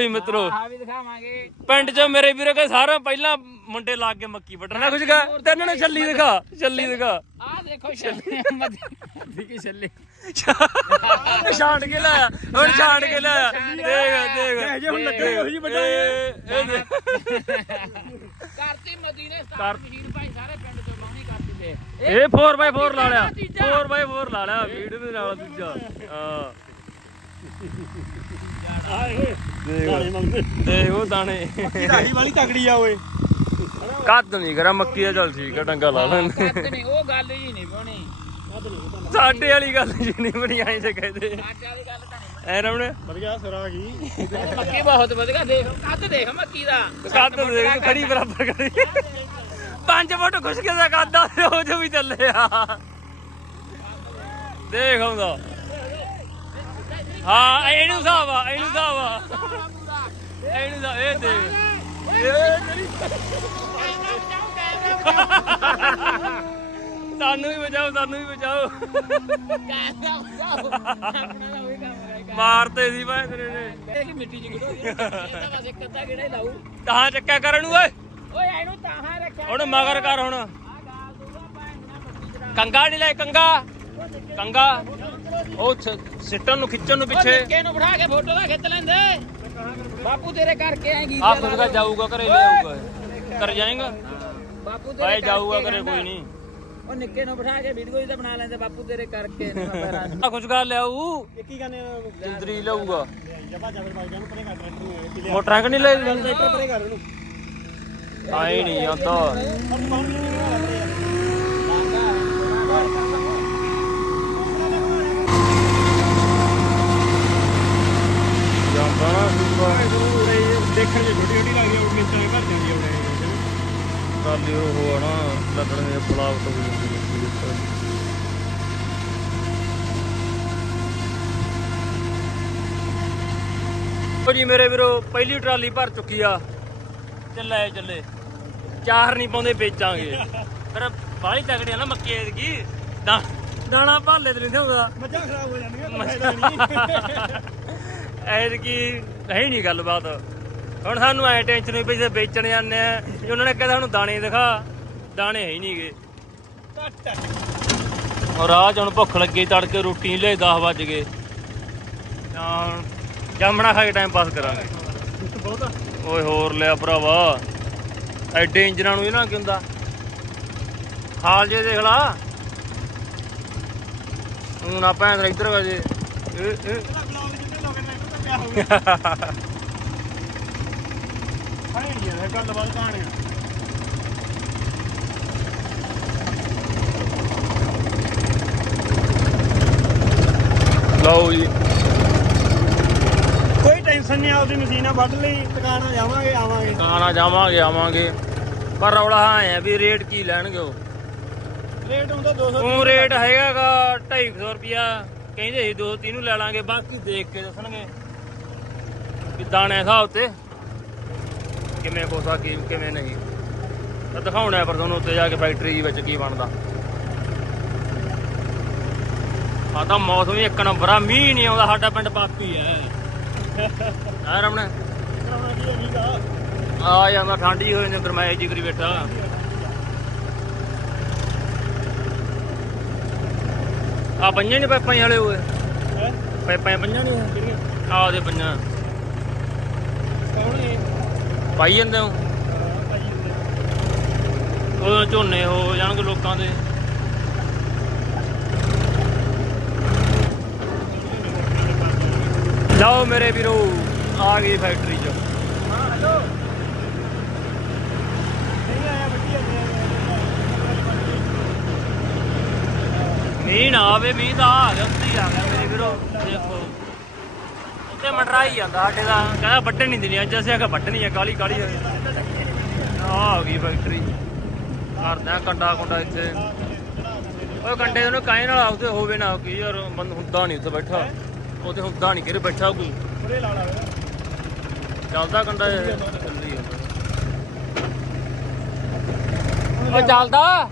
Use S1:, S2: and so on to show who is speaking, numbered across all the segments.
S1: ਵੀ ਮਿੱਤਰੋ।
S2: ਆ ਵੀ ਦਿਖਾਵਾਂਗੇ।
S1: ਪਿੰਡ 'ਚ ਮੇਰੇ ਵੀਰੋ ਕੇ ਸਾਰਾ ਪਹਿਲਾਂ ਮੁੰਡੇ ਲਾ ਕੇ ਮੱਕੀ ਵੱਢਣਾ। ਕੁਝ ਕਾ ਤੇ ਇਹਨਾਂ ਨੇ ਛੱਲੀ ਦਿਖਾ। ਛੱਲੀ ਦਿਖਾ।
S2: ਆ ਦੇਖੋ ਛੱਲੇ। ਮੱਦੀ ਕੀ ਛੱਲੇ।
S1: ਛਾਂਟ ਕੇ ਲਾਇਆ ਹੁਣ ਛਾਂਟ ਕੇ ਲਾਇਆ ਦੇਖ ਦੇਖ।
S3: ਜੇ ਹੁਣ ਲੱਗੇ ਉਹੀ ਵੱਡਾ
S1: ਇਹ ਇਹ।
S2: ਕਰਤੀ ਮਦੀ ਨੇ ਸਟਾਰ ਮਸ਼ੀਨ ਭਾਈ ਸਾਰੇ ਪਿੰਡ ਤੋਂ ਲਾਉਣੀ ਕਰਤੀ ਤੇ।
S1: ਇਹ 4x4 ਲਾ ਲਿਆ। 4x4 ਲਾ ਲਿਆ। ਵੀਡੀਓ ਦੇ ਨਾਲ ਦੂਜਾ। ਹਾਂ।
S3: ਆਏ ਦਾਣੇ। ਮੰਗਦੇ
S1: ਦੇਖ ਉਹ ਦਾਣੇ
S3: ਦਾੜੀ ਵਾਲੀ ਤਗੜੀ ਆ ਓਏ।
S1: ਕੱਦ ਨਹੀਂ ਕਰਾ ਮੱਕੀ ਦਾ ਚੱਲ ਠੀਕ ਆ ਡੰਗਾ ਲਾ ਲੈਂਦੇ।
S2: ਕੱਤ ਨਹੀਂ ਉਹ ਗੱਲ ਹੀ ਨਹੀਂ ਬਣੀ।
S1: ਸਾਡੇ ਵਾਲੀ ਗੱਲ ਜੀ ਨਹੀਂ ਬਣੀ ਐਂ ਜੇ ਕਹਦੇ।
S2: ਸਾਡੇ ਵਾਲੀ ਗੱਲ ਤਾਂ ਨਹੀਂ
S1: ਐ ਰਮਣੇ?
S3: ਵਧੀਆ ਸਰਾ ਗਈ।
S2: ਬਣੀ। ਮੱਕੀ ਬਹੁਤ ਵਧੀਆ ਦੇਖ ਕੱਦ ਦੇਖ ਮੱਕੀ ਦਾ।
S1: ਕੱਦ ਦੇਖ ਖੜੀ ਬਰਾਬਰ ਕਰੀ 5 ਫੁੱਟ ਖੁਸ਼ ਕੇ ਦਾ ਕੱਦ ਆ ਤੇ ਉਹ ਜੋ ਵੀ ਚੱਲੇ ਆ। ਦੇਖ ਆਉਂਦਾ। ਹਾਂ, ਇਹਨੂੰ ਹਿਸਾਬ ਆ ਇਹਨੂੰ ਹਿਸਾਬ ਆ ਇਹਨੂੰ ਹਿਸਾਬ- ਇਹ ਦੇਖ ਸਾਨੂੰ ਵੀ ਬਚਾਓ, ਸਾਨੂੰ ਵੀ ਬਚਾਓ।
S2: ਕਹਿੰਦਾ
S1: ਮਾਰਤੇ ਸੀ ਮੈਂ ਤੇਰੇ ਨੇ
S2: ਇਹ ਮਿੱਟੀ ਚ ਗਿੜੋ ਇਹ ਤਾਂ ਬਸ ਇੱਕ ਅੱਧਾ ਕਿਹੜਾ ਹੀ ਲਾਊ
S1: ਤਾਂ ਚੱਕਿਆ ਕਰਨ ਨੂੰ ਓਏ।
S2: ਓਏ ਇਹਨੂੰ ਤਾਹਾਂ ਰੱਖਿਆ
S1: ਹੁਣ ਮਗਰ ਕਰ ਹੁਣ।
S2: ਆ ਗਾਲ
S1: ਕੰਗਾ ਨਹੀਂ ਲੈ, ਕੰਗਾ। ਕੰਗਾ। ਉਹ ਸ- ਸਿੱਟਣ ਨੂੰ ਖਿੱਚਣ ਨੂੰ
S2: ਉਹ
S1: ਪਿੱਛੇ
S2: ਨਿੱਕੇ ਨੂੰ ਬਿਠਾ ਕੇ ਫੋਟੋ ਦਾ ਖਿੱਚ ਲੈਂਦੇ। ਬਾਪੂ ਤੇਰੇ ਕਰਕੇ ਆਏ ਗੀਤ
S1: ਆਪ ਖੁਦ ਜਾਊਗਾ ਘਰੇ ਲੈ ਆਊਗਾ ਕਰ ਜਾਏਗਾ?
S2: ਬਾਪੂ ਤੇਰੇ
S1: ਭਾਈ ਜਾਊਗਾ
S2: ਕਰਕੇ
S1: ਘਰੇ ਕੋਈ। ਨਹੀਂ।
S2: ਉਹ ਨਿੱਕੇ ਨੂੰ ਬਿਠਾ ਕੇ ਵੀਡੀਓ ਤਾਂ ਬਣਾ ਲੈਂਦੇ ਬਾਪੂ ਤੇਰੇ ਕਰਕੇ ਨੇ ਪੈਰਾਂ ਨੂੰ।
S1: ਆ ਕੁਝ ਕਰ ਲਿਆਊ?
S3: ਇੱਕ ਹੀ ਗਾਣੇ
S1: ਜਿੰਦਰੀ ਲਊਗਾ।
S3: ਜਬਾ ਜਬਰ ਬਾਈ ਜਾਨੂੰ ਪਰੇ ਕਰ ਟਰੈਕਟਰ ਨੂੰ ਕਿਲੇ
S1: ਮੋਟਰਾਂ ਕਿ ਨਹੀਂ ਲੈ
S3: ਟਰੈਕਟਰ ਪਰੇ ਕਰ ਉਹਨੂੰ।
S1: ਆਏ ਨਹੀਂ ਆਂਦਾ
S3: ਪਰ ਪਾਉਣ ਨਹੀਂ ਨਹੀਂ ਦੇਖਣ ਜੇ ਛੋਟੀ ਛੋਟੀ ਲੱਗਦੀ ਉਹ ਮਿੰਟਾਂ ਘਰ ਜਾਂਦੀ ਉਹਨੇ
S1: ਕਾਲੀ ਉਹ ਆ ਨਾ ਲੱਗਣ ਦੇ ਫਲਾਵਟ ਹੋ ਜਾਂਦੀ ਹੈ ਉਹ ਜੀ ਮੇਰੇ ਵੀਰੋ ਪਹਿਲੀ ਟਰਾਲੀ ਭਰ ਚੁੱਕੀ ਆ। ਚੱਲੇ ਚੱਲੇ। ਚਾਰ ਨਹੀਂ ਪਾਉਂਦੇ ਵੇਚਾਂਗੇ। ਫਿਰ ਬਾਹਲੀ ਤਗੜੀ ਆ ਨਾ ਮੱਕੀ ਦਾ ਦਾਣਾ ਭਾਲੇ ਤੇ ਨਹੀਂ ਹੁੰਦਾ
S3: ਮੱਝਾਂ ਖਰਾਬ ਹੋ ਜਾਣਗੀਆਂ ਨਹੀਂ
S1: ਐਤਕੀ ਹੈ ਨਹੀਂ ਗੱਲਬਾਤ। ਹੁਣ ਸਾਨੂੰ ਐ ਟੈਨਸ਼ਨ ਹੋਈ ਪਈ ਜੇ ਵੇਚਣ ਜਾਂਦੇ ਆ। ਜੇ ਉਹਨਾਂ ਨੇ ਕਹਿੰਦਾ ਸਾਨੂੰ ਦਾਣੇ ਦਿਖਾ। ਦਾਣੇ ਹੈ ਹੀ ਨਹੀਂਗੇ ਔਰ ਰਾਹ 'ਚ ਹੁਣ ਭੁੱਖ ਲੱਗੀ ਤੜਕੇ ਰੋਟੀ ਲੈ 10 ਵੱਜ ਗਏ। ਤਾਂ ਜਾਮਣਾ ਖਾ ਕੇ ਟਾਈਮ ਪਾਸ ਕਰਾਂਗੇ।
S3: ਬਹੁਤਾ
S1: ਓਏ ਹੋਰ ਲਿਆ ਭਰਾਵਾ। ਐਡੇ ਇੰਜਨਾਂ ਨੂੰ ਇਹ ਨਾ ਕੀ ਹੁੰਦਾ ਹਾਲ ਜੇ ਦੇਖ ਲਾ। ਹੁਣ ਦਾ ਇੱਧਰ ਵਜੇ। ਇਹ ਇਹ।
S3: ਹੋ ਹਾਏ ਇਹ ਕਹਾਣੀ
S1: ਲਓ ਜੀ।
S3: ਕੋਈ ਟੈਨਸ਼ਨ ਨਹੀਂ ਆਪਦੀ ਮਸ਼ੀਨਾਂ ਵੱਢ ਲਈ ਟਿਕਾਣਾ ਜਾਵਾਂਗੇ ਆਵਾਂਗੇ।
S1: ਕਾਣਾ ਜਾਵਾਂਗੇ ਆਵਾਂਗੇ। ਪਰ ਰੌਲਾ ਹਾਂ ਆ ਵੀ ਰੇਟ ਕੀ ਲੈਣਗੇ ਉਹ।
S3: ਰੇਟ ਹੁੰਦਾ 200
S1: ਉਹ ਰੇਟ ਹੈਗਾਗਾ 250 ਰੁਪਿਆ ਕਹਿੰਦੇ ਸੀ 230 ਨੂੰ ਲੈ ਲਾਂਗੇ ਬਾਕੀ ਦੇਖ ਕੇ ਦੱਸਣਗੇ। ਵੀ ਦਾਣੇ ਹਿਸਾਬ ਤੇ? ਕਿਵੇਂ ਕੋਸਾ ਕੀ ਕਿਵੇਂ ਨਹੀਂ? ਤਾਂ ਦਿਖਾਉਣਾ ਪਰ ਤੁਹਾਨੂੰ ਉੱਤੇ ਜਾ ਕੇ ਫੈਕਟਰੀ ਵਿੱਚ ਕੀ ਬਣਦਾ। ਆ ਤਾਂ ਮੌਸਮ ਹੀ ਇੱਕ ਨੰਬਰ ਆ ਮੀਂਹ ਨਹੀਂ ਆਉਂਦਾ ਸਾਡਾ ਪਿੰਡ ਪਾਪੀ ਹੈ। ਆ ਰਮਣਾ
S3: ਹੈ
S1: ਆ ਜਾਂਦਾ ਠੰਡੀ ਹੋਏ ਨੇ ਗਰਮਾਏ ਜੀ ਕਰੀ ਬੈਠਾ। ਆ ਪੰਜਾਂ ਨੇ ਪੈਪਾਂ ਵਾਲੇ ਹੋਏ
S3: ਹੈ?
S1: ਪੈਪਾਂ ਪੰਜਾਂ ਨਹੀਂ
S3: ਕਿਹੜੀਆਂ?
S1: ਆ ਉਹਦੇ ਪੰਜਾਂ
S3: ਹੈ
S1: ਪਾਈ ਜਾਂਦੇ ਹੋ? ਉਹ ਝੋਨੇ ਹੋ ਜਾਣਗੇ ਲੋਕਾਂ ਦੇ। ਲਓ ਮੇਰੇ ਵੀਰੋ ਆ ਗਈ ਫੈਕਟਰੀ ਚ।
S3: ਹਾਂ ਹੈਲੋ ਨਹੀਂ ਆਇਆ ਬੱਟੀ ਆ
S1: ਮੀਂਹ ਨਾ ਆਵੇ ਮੀਂਹ ਤਾਂ ਆ ਗਿਆ ਉੱਤੇ ਆ ਗਿਆ ਮੇਰੇ ਵੀਰੋ। ਦੇਖੋ। ਉੱਤੇ ਮੰਡਰਾਈ ਜਾਂਦਾ ਸਾਡੇ ਦਾ। ਕਹਿੰਦਾ ਵੱਢਣ ਨਹੀਂ ਦੇਣੀ ਅੱਜ। ਅਸੀਂ ਆਖਿਆ ਵੱਢਣੀ ਆ ਕਾਲੀ ਕਾਲੀ ਆ। ਆ ਗਈ ਫੈਕਟਰੀ ਕਰਦਾ ਕੰਡਾ ਕੁੰਡਾ ਇੱਥੇ। ਓਏ ਕੰਡੇ ਉਹਨੂੰ ਕਾਹੇ ਨਾਲ ਆਉਦੇ ਹੋਵੇ ਨਾ ਕੀ ਯਾਰ ਬੰਦ ਹੁੰਦਾ ਨਹੀਂ ਉੱਥੇ ਬੈਠਾ। ਉੱਥੇ ਹੁੰਦਾ ਨਹੀਂ ਕਿਰੇ ਬੈਠਾ ਕੋਈ। ਚੱਲਦਾ ਕੰਡਾ ਇਹ। ਚੱਲੀ ਜਾਂਦਾ ਚੱਲਦਾ।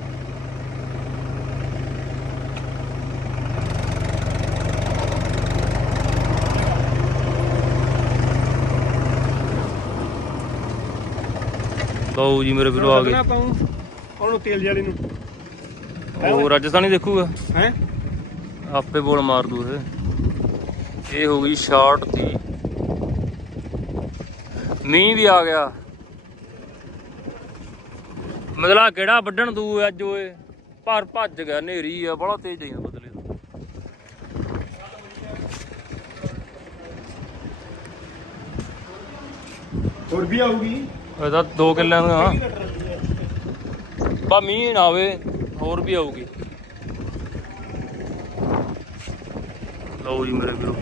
S1: ਲਓ ਜੀ ਮੇਰੇ ਵੀਰੋ ਆ ਗਏ।
S3: ਆਪਾਂ ਨੂੰ ਉਹਨੂੰ ਤੇਲ ਜਾਲੀ ਨੂੰ
S1: ਉਹ ਰਾਜਸਥਾਨੀ ਦੇਖੂਗਾ?
S3: ਹੈ?
S1: ਆਪੇ ਬੋਲ ਮਾਰ ਦੂ ਇਹ। ਇਹ ਹੋ ਗਈ ਸ਼ਾਰਟ ਦੀ। ਮੀਂਹ ਵੀ ਆ ਗਿਆ। ਮਤਲਬ ਕਿਹੜਾ ਵੱਢਣ ਦੂ ਅੱਜ ਓਏ। ਪਰ ਭੱਜ ਗਿਆ ਨੇਰੀ ਆ ਬੜਾ ਤੇਜ਼ ਆਈ ਬਦਲੇ
S3: ਹੋਰ ਵੀ ਆਊਗੀ?
S1: ਇਹ ਤਾਂ 2 ਕਿੱਲਿਆਂ ਦਾ। ਬਾ ਮੀਂਹ ਨਾ ਆਵੇ ਹੋਰ ਵੀ ਆਊਗੀ। ਲਓ ਜੀ ਮੇਰੇ ਵੀਰੋ।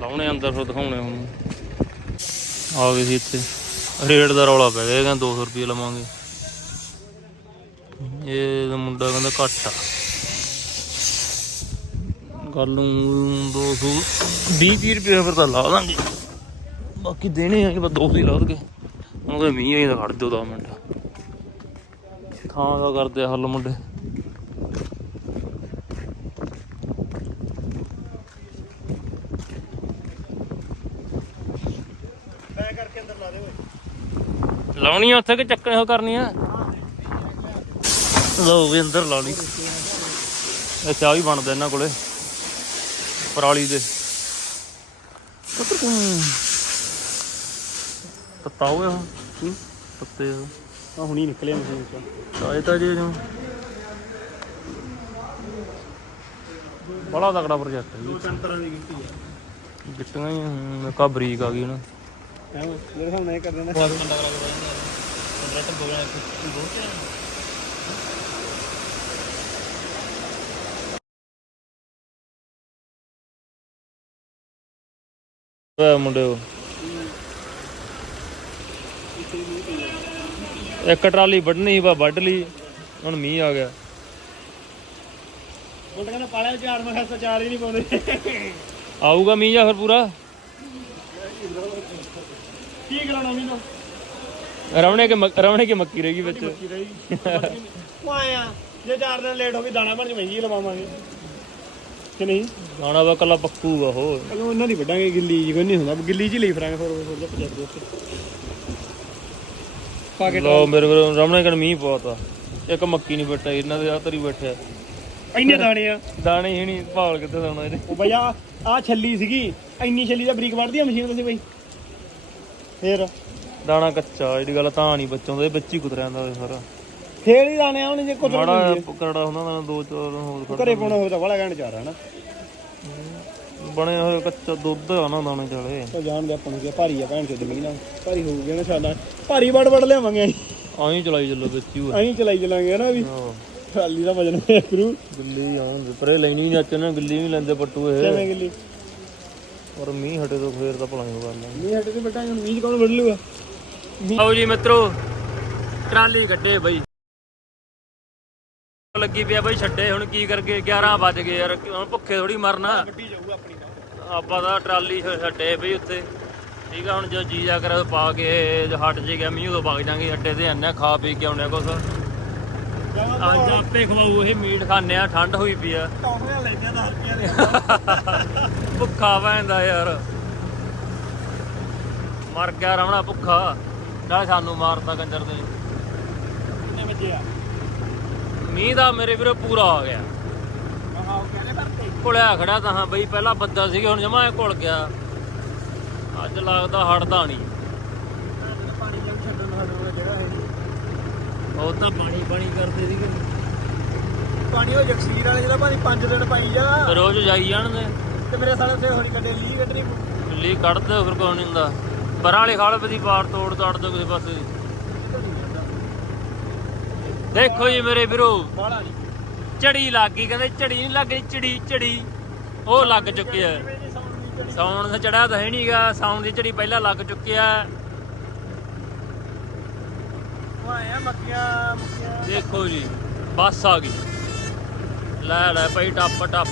S1: ਲਾਉਣੇ ਅੰਦਰ ਫਿਰ ਦਿਖਾਉਣੇ ਹੁਣ। ਆ ਗਏ ਸੀ ਇੱਥੇ। ਰੇਟ ਦਾ ਰੌਲਾ ਪੈ ਗਿਆ ਕਹਿੰਦਾ 200 ਰੁਪਏ ਲਵਾਂਗੇ। ਇਹ ਤਾਂ ਮੁੰਡਾ ਕਹਿੰਦਾ ਘੱਟ ਆ। ਗੱਲ ਨੂੰ 200 20 30 ਰੁਪਏ ਫਿਰ ਤਾਂ ਲਾ ਦਾਂਗੇ। ਬਾਕੀ ਦੇਣੇ ਆ ਬਸ ਦੋ ਹੀ ਲਾ ਦਗੇ ਹੁਣ ਮੀਂਹ ਆਈ ਤਾਂ ਖੜ ਜਾਓ 10 ਮਿੰਟ। ਥਾਂ ਦਾ ਕਰਦੇ ਹੱਲ ਮੁੰਡੇ। ਲਾਉਣੀ ਆ ਉੱਥੇ ਕਿ ਚੱਕਰ ਉਹ ਕਰਨੀ ਆ? ਲਓ ਵੀ ਅੰਦਰ ਲਾ ਇਹ ਚਾਹ ਵੀ ਬਣਦਾ ਇਹਨਾਂ ਕੋਲੇ। ਪਰਾਲੀ ਦੇ। ਪੱਤਾ ਹੋਇਆ ਹੂੰ ਪੱਤੇ ਆ?
S3: ਆ ਹੁਣੀ ਨਿਕਲਿਆ ਮਸ਼ੀਨ ਚੋਂ।
S1: ਚਾਹੇ ਤਾਂ ਜੇ ਜੋ ਬੜਾ ਤਕੜਾ ਪ੍ਰੋਜੈਕਟ ਹੈ
S3: ਦੋ ਤਿੰਨ ਤਰ੍ਹਾਂ ਦੀ ਕੀਤੀ ਹੈ।
S1: ਗਿੱਟੀਆਂ ਹੀ ਮੈਂ ਕਾ ਬਰੀਕ ਆ ਗਈ ਨਾ।
S3: ਹੈ ਮੇਰੇ ਸਾਹਮਣੇ ਇਹ ਕਰ ਦਿੰਦਾ
S1: ਓਏ ਮੁੰਡਿਓ ਇੱਕ ਟਰਾਲੀ ਵੱਢਣੀ ਬਾ ਵੱਢ ਲਈ। ਹੁਣ ਮੀਂਹ ਆ ਗਿਆ।
S3: ਮੁੰਡਾ ਕਹਿੰਦਾ ਪਾਲਿਆ ਚਾਰ ਮੈਂ ਕਿਹਾ ਚਾਰ ਹੀ ਨਹੀਂ ਪਾਉਂਦੇ।
S1: ਆਊਗਾ ਮੀਂਹ ਜਾਂ ਫਿਰ ਪੂਰਾ?
S3: ਕੀ ਕਰਾਉਣਾ ਮੈਨੂੰ
S1: ਰਵਣੇ ਕੇ ਮੱਕ- ਰਵਣੇ ਕੇ ਮੱਕੀ ਰਹੇਗੀ ਵਿੱਚ।
S3: ਕੀ ਰਹੀ। ਉਹ ਆਇਆ। ਜੇ ਚਾਰ ਦਿਨ ਲੇਟ ਹੋ ਗਈ ਦਾਣਾ ਬਣ ਮਹਿੰਗੀ ਲਵਾਵਾਂਗੇ। ਕਿ ਨਹੀਂ?
S1: ਗਾਣਾ ਵਾ ਕੱਲਾ ਪੱਕੂਗਾ ਹੋ
S3: ਅਗੋਂ ਉਹਨਾਂ ਦੀ ਵੱਡਾਂਗੇ ਗਿੱਲੀ ਜੀ ਕੋਈ ਨਹੀਂ ਹੁੰਦਾ। ਗਿੱਲੀ ਜੀ ਲਈ ਫਰਾਂਗੇ ਫਿਰ ਥੋੜਾ ਜਿਹਾ ਪਚਾਸ ਦੇ ਉੱਤੇ। ਪਾ ਕੇ
S1: ਲੋ ਮੇਰੇ ਵੀਰੋ ਰਵਣੇ ਕਨ ਮੀਂਹ ਪਵਾਤਾ ਇੱਕ ਮੱਕੀ ਨਹੀਂ ਬੈਠਾ ਇਹਨਾਂ ਦੇ ਆ ਤਰੀ ਬੈਠਿਆ
S3: ਇੰਨੇ ਦਾਣੇ ਆ।
S1: ਦਾਣੇ ਹੀ ਨਹੀਂ ਭਾਲ ਕਿੱਥੇ ਦਾਣਾ ਇਹਦੇ।
S3: ਉਹ ਬਈ ਆ ਆ ਛੱਲੀ ਸੀਗੀ ਇੰਨੀ ਛੱਲੀ ਦਾ ਬਰੀਕ ਵੱਢਦੀ ਆ ਮਸ਼ੀਨ ਤੁਸੀਂ ਬਈ। ਫੇਰ।
S1: ਦਾਣਾ ਕੱਚਾ ਜਿਹੜੀ ਗੱਲ ਤਾਂ ਨਹੀਂ ਬੱਚੋਂ ਇਹ ਵਿੱਚ ਹੀ ਕੁਤਰਿਆ ਜਾਂਦਾ ਸਾਰਾ।
S3: ਫੇਰ ਹੀ ਦਾਣੇ ਆਉਣੇ ਜੇ
S1: ਮਾੜਾ ਕਰੜਾ ਹੁੰਦਾ ਤਾਂ ਦੋ ਚਾਰ ਹੋਰ
S3: ਘਰੇ ਪਾਉਣਾ ਹੋਵੇ ਤਾਂ ਵਾਲਾ ਕਹਿਣ ਚਾਰ ਹਨਾ
S1: ਬਣੇ ਹੋਏ ਕੱਚਾ ਦੁੱਧ ਆ ਨਾ ਦਾਣੇ ਚਾਲੇ
S3: ਉਹ ਜਾਣਦੇ ਆਪਾਂ ਨੂੰ ਕੀ ਆ, ਭਾਰੀ ਆ ਭੈਣ ਚੋਦ ਮਹੀਨਾ ਭਾਰੀ ਹੋਊਗੀ ਨਾ ਸਾਡਾ ਭਾਰੀ ਵੜ ਵੜ ਲਿਆਵਾਂਗੇ ਅਸੀਂ।
S1: ਆਹੀਂ ਚਲਾਈ ਚੱਲੋ ਵਿੱਚ ਹੀ।
S3: ਅਸੀਂ ਚਲਾਈ ਚਲਾਂਗੇ ਨਾ ਵੀ?
S1: ਹਾਂ।
S3: ਟਰਾਲੀ ਦਾ ਵਜਨ ਹੋਇਆ ਕਰੂ
S1: ਗਿੱਲੀ ਆਉਣ ਪਰੇ ਲੈਣੀ ਨਹੀਂ ਅੱਜ ਨਾ ਗਿੱਲੀ ਨਹੀਂ ਲੈਂਦੇ ਪੱਟੂ ਇਹ।
S3: ਕਿਵੇਂ ਗਿੱਲੀ?
S1: ਔਰ ਮੀਂਹ ਹਟੇ ਤੋਂ ਫੇਰ ਤਾਂ ਭਲਾਈ ਗੱਲ।
S3: ਮੀਂਹ ਹਟੇ ਤੇ ਬਟਾ ਹੁਣ ਮੀਂਹ 'ਚ ਕੌਣ ਵੱਢ ਲੂਗਾ
S1: ਆਓ ਜੀ ਮਿੱਤਰੋ ਟਰਾਲੀ ਕੱਢੇ ਬਈ। ਲੱਗੀ ਪਿਆ ਬਈ ਛੱਡੇ ਹੁਣ ਕੀ ਕਰਗੇ 11 ਵੱਜ ਗਏ ਯਾਰ ਹੁਣ ਭੁੱਖੇ ਥੋੜੀ ਮਰਨਾ।
S3: ਵੱਡੀ ਜਾਊਗਾ ਆਪਣੀ। ਤਾਂ
S1: ਆਪਾਂ ਤਾਂ ਟਰਾਲੀ ਛੱਡੇ ਬਈ ਉੱਥੇ। ਠੀਕ ਆ ਹੁਣ ਜੋ ਜੀ ਜਾ ਕਰੇ ਪਾ ਕੇ ਜੇ ਹਟ ਜੇ ਗਿਆ ਮੀਂਹ ਉਦੋਂ ਵਗ ਜਾਾਂਗੇ ਅੱਡੇ ਤੇ ਆਨੇ ਖਾ ਪੀ ਕੇ ਆਉਣੇ ਕੁਛ। ਅੱਜ ਆਪੇ ਖਵਾਉ ਇਹ ਮੀਟ ਖਾਣੇ ਆ ਠੰਡ ਹੋਈ ਪਈ ਆ।
S3: ਟੌਫੀਆਂ ਲੈਣੀਆਂ 10 ਰੁਪਈਆ ਦੇ
S1: ਭੁੱਖਾ ਪੈਂਦਾ ਯਾਰ। ਮਰ ਗਿਆ ਰਮਣਾ ਭੁੱਖਾ। ਨਾਲੇ ਸਾਨੂੰ ਮਾਰਤਾ ਕੰਜਰ ਦੇ
S3: ਕਿੰਨੇ ਵਜੇ ਆ?
S1: ਮੀਂਹ ਦਾ ਮੇਰੇ ਵੀਰੋ ਪੂਰਾ ਆ ਗਿਆ
S3: ਆਹ ਉਹ ਕਹਿੰਦੇ ਭਰਤੇ
S1: ਘੁਲਿਆ ਖੜਾ ਤਾਂ ਹਾਂ ਬਈ ਪਹਿਲਾਂ ਬੱਦਲ ਸੀਗੇ ਹੁਣ ਜਮਾ ਘੁਲ ਗਿਆ। ਅੱਜ ਲੱਗਦਾ ਹੜਦਾ ਨਹੀਂ।
S3: ਪਾਣੀ ਜਾਂ ਛੱਡਣ ਸਾਡਾ ਜਿਹੜਾ ਹੈ
S1: ਉਹ ਤਾਂ ਪਾਣੀ ਪਾਣੀ ਕਰਦੇ ਸੀਗੇ।
S3: ਪਾਣੀ ਉਹ ਜਕਸੀਰ ਵਾਲੇ ਜਿਹੜਾ ਪਾਣੀ 5 ਦਿਨ ਪਾਈ ਜਾ
S1: ਰੋਜ਼ ਜਾਈ ਜਾਣਦੇ।
S3: ਤੇ ਮੇਰੇ ਸਾਲੇ ਉੱਥੇ ਹੋਣੀ ਕੱਢੇ ਲੀ ਕੱਢਣੀ।
S1: ਬਿੱਲੀ ਕੱਢਦੇ ਫਿਰ ਕੋਈ ਨਹੀਂ ਹੁੰਦਾ। ਪਰਾਂ ਵਾਲੀ ਖਾਲ ਦੀ ਪਾਰ ਤੋੜ ਤਾੜ ਦੋ ਕਿਸੇ ਪਾਸੇ। ਦੇਖੋ ਜੀ ਮੇਰੇ ਵੀਰੋ।
S3: ਬਾਲਾ ਨਹੀਂ
S1: ਝੜੀ ਲੱਗ ਗਈ ਕਹਿੰਦੇ ਝੜੀ ਨਹੀਂ ਲੱਗ ਗਈ ਝੜੀ ਝੜੀ ਉਹ ਲੱਗ ਚੁੱਕੀ ਹੈ ਸਾਉਣ ਦਾ ਚੜਾ ਤਾਂ ਹੈ ਨਹੀਂਗਾ ਸਾਉਣ ਦੀ ਝੜੀ ਪਹਿਲਾਂ ਲੱਗ ਚੁੱਕਿਆ
S3: ਆਇਆ ਮੱਕੀਆਂ ਮੱਕੀਆਂ
S1: ਦੇਖੋ ਜੀ ਬੱਸ ਆ ਗਈ। ਲੈ ਲੈ ਪਈ ਟੱਪ ਟੱਪ।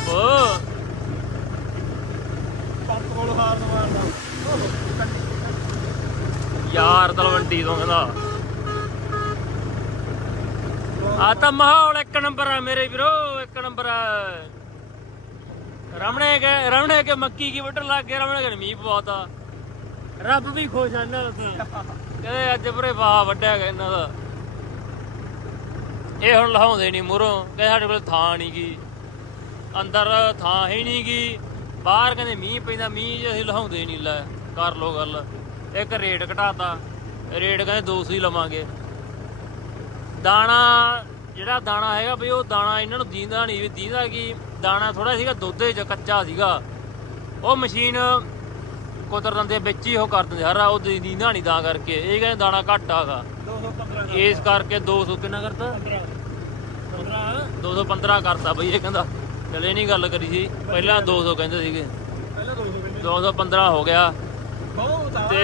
S3: ਪੰਪ ਕੋਲ ਹਾਰ ਨੂੰ ਮਾਰਦਾ
S1: ਯਾਰ ਤਲਵੰਡੀ ਤੋਂ ਕਹਿੰਦਾ। ਆ ਤਾਂ ਮਾਹੌਲ ਇੱਕ ਨੰਬਰ ਆ ਮੇਰੇ ਵੀਰੋ, ਇੱਕ ਨੰਬਰ ਆ। ਰਮਣੇ ਕੇ ਰਮਣੇ ਕੇ ਮੱਕੀ ਕੀ ਵੱਢਣ ਲੱਗ ਗਏ, ਰਮਣੇ ਕੇ ਮੀਂਹ ਪਵਾਤਾ ਰੱਬ ਵੀ ਖੁਸ਼ ਆ ਇਹਨਾਂ ਦਾ। ਤਾਂ। ਕਹਿੰਦੇ ਅੱਜ ਪਰੇ ਵਾਹ ਵੱਡਿਆ ਗਿਆ ਇਹਨਾਂ ਦਾ। ਇਹ ਹੁਣ ਲਹਾਉਂਦੇ ਨਹੀਂ ਮੂਹਰੋਂ, ਕਹਿੰਦੇ ਸਾਡੇ ਕੋਲ ਥਾਂ ਨਹੀਂ ਗੀ। ਅੰਦਰ ਥਾਂ ਹੀ ਨਹੀਂ ਗੀ। ਬਾਹਰ ਕਹਿੰਦੇ ਮੀਂਹ ਪੈਂਦਾ, ਮੀਂਹ 'ਚ ਅਸੀਂ ਲਹਾਉਂਦੇ ਨਹੀਂ ਲੈ। ਕਰ ਲੋ ਗੱਲ। ਇੱਕ ਰੇਟ ਘਟਾਤਾ। ਰੇਟ ਕਹਿੰਦੇ 200 ਹੀ ਲਵਾਂਗੇ। ਦਾਣਾ ਜਿਹੜਾ ਦਾਣਾ ਹੈਗਾ ਬਈ ਉਹ ਦਾਣਾ ਇਹਨਾਂ ਨੂੰ ਦੀਂਦਾ ਨਹੀਂ ਵੀ ਦੀਂਦਾ ਕੀ? ਦਾਣਾ ਥੋੜਾ ਸੀਗਾ ਦੁੱਧ 'ਚ ਕੱਚਾ ਸੀਗਾ। ਉਹ ਮਸ਼ੀਨ ਕੁਤਰ ਦਿੰਦੇ ਵਿੱਚ ਹੀ ਉਹ ਕਰ ਦਿੰਦੇ ਹਰਾ ਉਹ ਦੀਂਦਾ ਨਹੀਂ ਤਾਂ ਕਰਕੇ। ਇਹ ਕਹਿੰਦੇ ਦਾਣਾ ਘੱਟ ਆਗਾ।
S3: 215
S1: ਇਸ ਕਰਕੇ 200 ਕਿੰਨਾ ਕਰਤਾ?
S3: 15
S1: 215 ਕਰਤਾ ਬਈ ਇਹ ਕਹਿੰਦਾ। ਚਲੇ ਨਹੀਂ ਗੱਲ ਕਰੀ ਸੀ। ਪਹਿਲਾਂ 200 ਕਹਿੰਦੇ ਸੀਗੇ।
S3: ਪਹਿਲਾਂ 200 ਕਹਿੰਦੇ
S1: 215 ਹੋ ਗਿਆ। ਤੇ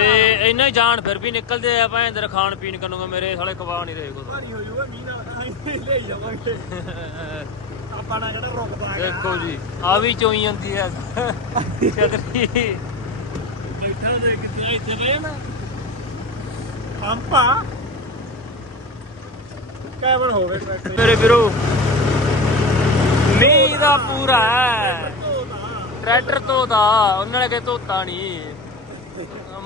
S1: ਇੰਨਾ ਹੀ ਜਾਨ ਫਿਰ ਵੀ ਨਿਕਲਦੇ ਆ ਭਾਂ ਅੰਦਰ ਖਾਣ ਪੀਣ ਕਰਨੂਗਾ ਮੇਰੇ ਸਾਲੇ ਖਵਾ ਨਹੀਂ ਰਹੇ ਕੁਛ
S3: ਭਾਰੀ ਹੋ ਜੂਗਾ ਮੀਂਹ ਨਾਲ ਤਾਂ ਲੈ ਹੀ ਜਾਵਾਂਗੇ। ਆਪਾਂ ਨਾ ਕਿਹੜਾ ਰੁਕਦਾ ਹੈਗਾ
S1: ਦੇਖੋ ਜੀ ਆ ਵੀ ਚੋਈ ਜਾਂਦੀ ਹੈ ਛਤਰੀ।
S3: ਬੈਠਾ ਦੇ ਕਿਤੇ ਇੱਥੇ ਬਹਿ ਨਾ। ਪੰਪਾ। ਕੈਬਨ ਹੋ ਗਏ ਟਰੈਕਟਰ
S1: ਮੇਰੇ ਵੀਰੋ ਮੀਂਹ ਦਾ ਪੂਰਾ ਹੈ। ਟਰੈਕਟਰ ਧੋਦਾ ਉਹਨਾਂ ਨੇ ਕਿ ਧੋਤਾ ਨਹੀਂ।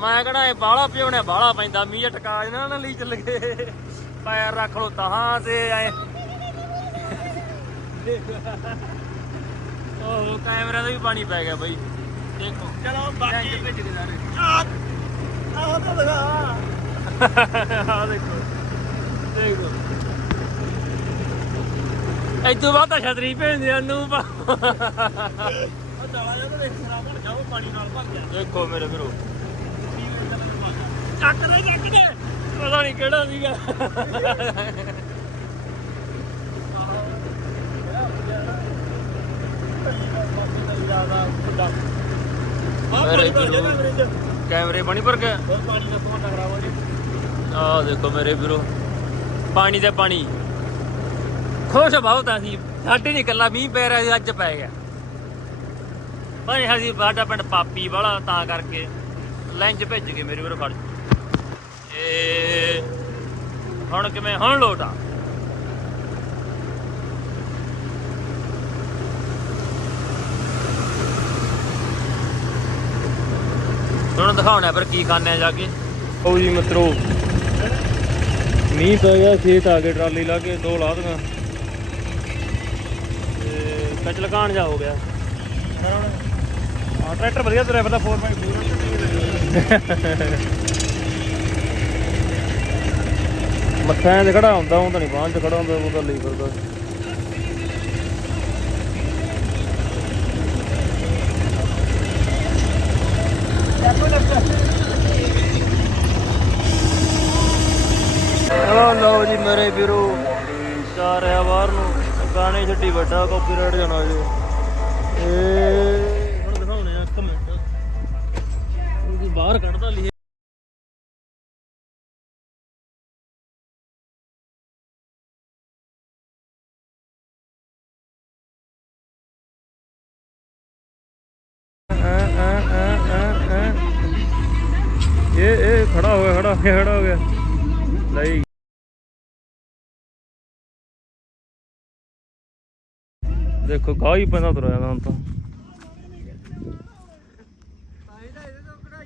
S1: ਮੈਂ ਕਹਣਾ ਇਹ ਬਾਹਲਾ ਪਿਉਣੇ ਬਾਹਲਾ ਪੈਂਦਾ ਮੀਂਹ ਟਕਾ ਇਹਨਾਂ ਨਾਲ ਲਈ ਚੱਲ ਗਏ ਪੈਰ ਰੱਖ ਲੋ ਤਹਾਂ ਤੇ ਐ। ਉਹ ਕੈਮਰਾ ਦਾ ਵੀ ਪਾਣੀ ਪੈ ਗਿਆ ਬਾਈ। ਦੇਖੋ।
S3: ਚਲੋ
S1: ਬਾਕੀ ਭਿੱਜ ਗਏ ਸਾਰੇ।
S3: ਆਹ ਆਹ ਤਾਂ ਲਗਾ।
S1: ਆ ਦੇਖੋ। ਦੇਖੋ। ਇਦੋਂ ਬਾਅਦ ਤਾਂ ਛਤਰੀ ਭੇਜਦੇ ਆ ਨੂੰ
S3: ਉਹ ਦਵਾ ਜਦੋਂ ਦੇਖ ਖਰਾਬ ਬਣ ਜਾਓ ਪਾਣੀ ਨਾਲ ਭਰ ਗਿਆ
S1: ਦੇਖੋ ਮੇਰੇ ਵੀਰੋ।
S3: ਚੱਕ ਦੇ ਚੱਕ ਦੇ
S1: ਪਤਾ ਨਹੀਂ ਕਿਹੜਾ ਸੀਗਾ। ਕੈਮਰੇ ਪਾਣੀ ਭਰ ਗਿਆ?
S3: ਪਾਣੀ ਦਾ ਫੋਨ ਖਰਾਬ ਹੋ ਜੇ
S1: ਆਹ ਦੇਖੋ ਮੇਰੇ ਵੀਰੋ ਪਾਣੀ ਤੇ ਪਾਣੀ। ਖੁਸ਼ ਬਹੁਤ ਆ ਸੀ ਸਾਡੇ ਨਹੀਂ ਕੱਲਾ ਮੀਂਹ ਪੈ ਰਿਹਾ ਅੱਜ ਪੈ ਗਿਆ। ਭਾਈ ਅਸੀਂ ਸਾਡਾ ਪਿੰਡ ਪਾਪੀ ਵਾਲਾ ਤਾਂ ਕਰਕੇ ਲੈਂਚ ਭੇਜ ਗਏ ਮੇਰੇ ਵੀਰੋ ਖੜ ਇਹ ਹੁਣ ਕਿਵੇਂ ਹੁਣ ਲੋਟ? ਆ ਤੁਹਾਨੂੰ ਦਿਖਾਉਣਾ ਪਰ ਕੀ ਖਾਣੇ ਆ ਜਾ ਕੇ। ਉਹ ਜੀ ਮਿੱਤਰੋ ਮੀਂਹ ਪੈ ਗਿਆ ਖੇਤ ਆ ਕੇ ਟਰਾਲੀ ਲਾ ਕੇ ਦੋ ਲਾ ਦੀਆਂ ਤੇ ਕਚਲ ਕਾਣ ਜਾ ਹੋ ਗਿਆ।
S3: ਹਾਂ ਟਰੈਕਟਰ ਵਧੀਆ ਤੁਰਿਆ ਫਿਰਦਾ 4x4
S1: ਮੱਥਿਆਂ 'ਤੇ ਖੜਾ ਹੁੰਦਾ, ਉਹ ਤਾਂ ਨਹੀਂ ਬਾਂਹ 'ਚ ਖੜਾ ਹੁੰਦਾ, ਉਹ ਤਾਂ ਲਈ ਫਿਰਦਾ। ਚਲੋ ਲਓ ਜੀ ਮੇਰੇ ਵੀਰੋ। ਜਾ ਰਿਹਾ ਬਾਹਰ ਨੂੰ। ਗਾਣੇ ਛੱਡੀ ਵੱਡਾ ਕਾਪੀਰਾਈਟ ਜਾਣਾ ਜੀ। ਇਹ ਹੁਣ ਦਿਖਾਉਣੇ ਆ ਇੱਕ ਮਿੰਟ। ਬਾਹਰ ਕੱਢਦਾ ਲਈ ਖੜਾ ਹੋ ਗਿਆ, ਖੜਾ ਹੋ ਗਿਆ, ਖੜਾ ਹੋ ਗਿਆ। ਲਈ। ਦੇਖੋ, ਗਾਹ ਹੀ ਪੈਂਦਾ ਤੁਰਿਆ ਹੁਣ ਤਾਂ।